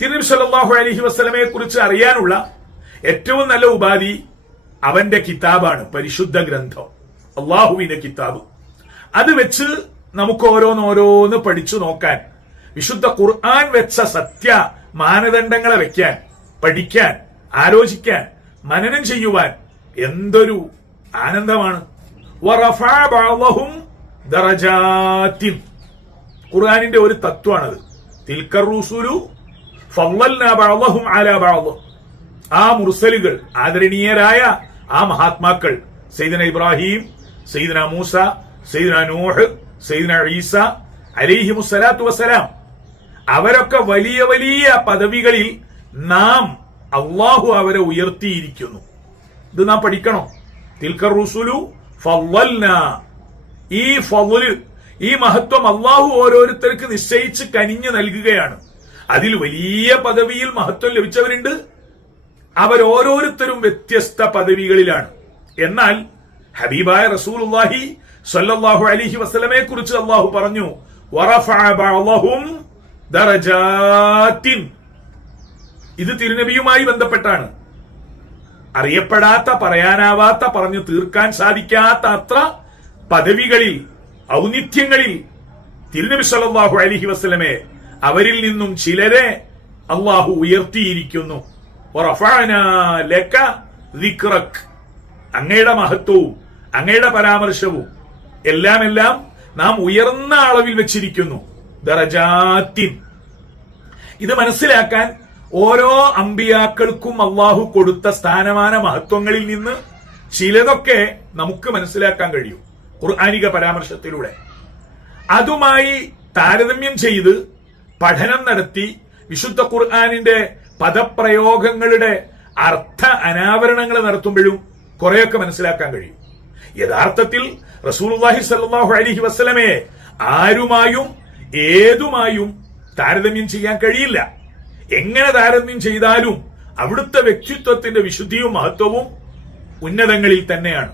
തിരുനബി സല്ലല്ലാഹു അലൈഹി വസല്ലമയെ കുറിച്ച് അറിയാനുള്ള ഏറ്റവും നല്ല ഉപാധി അവന്റെ കിതാബാണ് പരിശുദ്ധ ഗ്രന്ഥം. അള്ളാഹുവിന്റെ കിതാബ്. അത് വെച്ച് നമുക്ക് ഓരോന്നോരോന്ന് പഠിച്ചു നോക്കാൻ വിശുദ്ധ ഖുർആൻ വെച്ച സത്യ മാനദണ്ഡങ്ങളെ വെക്കാൻ പഠിക്കാൻ ആലോചിക്കാൻ മനനം ചെയ്യുവാൻ എന്തൊരു ആനന്ദമാണ്. ഖുർആനിന്റെ ഒരു തത്വമാണത്. തിൽക്കർ റുസുലു ആ മുർസലുകൾ ആദരണീയരായ ആ മഹാത്മാക്കൾ സൈദന ഇബ്രാഹിം സൈദന മൂസ സൈദന നൂഹ് സൈദന ഈസ അലൈഹിമു മുസലാത്തു വസ്സലാം. അവരൊക്കെ വലിയ വലിയ പദവികളിൽ നാം അള്ളാഹു അവരെ ഉയർത്തിയിരിക്കുന്നു. ഇത് നാം പഠിക്കണം? തിൽക്കർ റുസുലു ഈ ഫളൽ ഈ മഹത്വം അള്ളാഹു ഓരോരുത്തർക്ക് നിശ്ചയിച്ച് കനിഞ്ഞു നൽകുകയാണ്. അതിൽ വലിയ പദവിയിൽ മഹത്വം ലഭിച്ചവരുണ്ട്. അവരോരോരുത്തരും വ്യത്യസ്ത പദവികളിലാണ്. എന്നാൽ ഹബീബായ റസൂലുള്ളാഹി സ്വല്ലല്ലാഹു അലൈഹി വസല്ലമയെ കുറിച്ച് അള്ളാഹു പറഞ്ഞു ഇത് തിരുനബിയുമായി ബന്ധപ്പെട്ടാണ്. അറിയപ്പെടാത്ത പറയാനാവാത്ത പറഞ്ഞു തീർക്കാൻ സാധിക്കാത്ത അത്ര പദവികളിൽ ഔന്നിത്യങ്ങളിൽ തിരുനബി സല്ലല്ലാഹു അലൈഹി വസല്ലമെ അവരിൽ നിന്നും ചിലരെ അള്ളാഹു ഉയർത്തിയിരിക്കുന്നു. അങ്ങയുടെ മഹത്വവും അങ്ങയുടെ പരാമർശവും എല്ലാം എല്ലാം നാം ഉയർന്ന അളവിൽ വെച്ചിരിക്കുന്നു. ദറജാത്തിൻ ഇത് മനസ്സിലാക്കാൻ ഓരോ അമ്പിയാക്കൾക്കും അള്ളാഹു കൊടുത്ത സ്ഥാനമാന മഹത്വങ്ങളിൽ നിന്ന് ചിലതൊക്കെ നമുക്ക് മനസ്സിലാക്കാൻ കഴിയും. ഖുർആാനിക പരാമർശത്തിലൂടെ. അതുമായി താരതമ്യം ചെയ്ത് പഠനം നടത്തി വിശുദ്ധ ഖുർആാനിന്റെ പദപ്രയോഗങ്ങളുടെ അർത്ഥ അനാവരണങ്ങൾ നടത്തുമ്പോഴും കുറെയൊക്കെ മനസ്സിലാക്കാൻ കഴിയും. യഥാർത്ഥത്തിൽ റസൂലുള്ളാഹി സല്ലാഹു അലൈഹി വസ്ലമയെ ആരുമായും ഏതുമായും താരതമ്യം ചെയ്യാൻ കഴിയില്ല. എങ്ങനെ താരതമ്യം ചെയ്താലും അവിടുത്തെ വ്യക്തിത്വത്തിന്റെ വിശുദ്ധിയും മഹത്വവും ഉന്നതങ്ങളിൽ തന്നെയാണ്.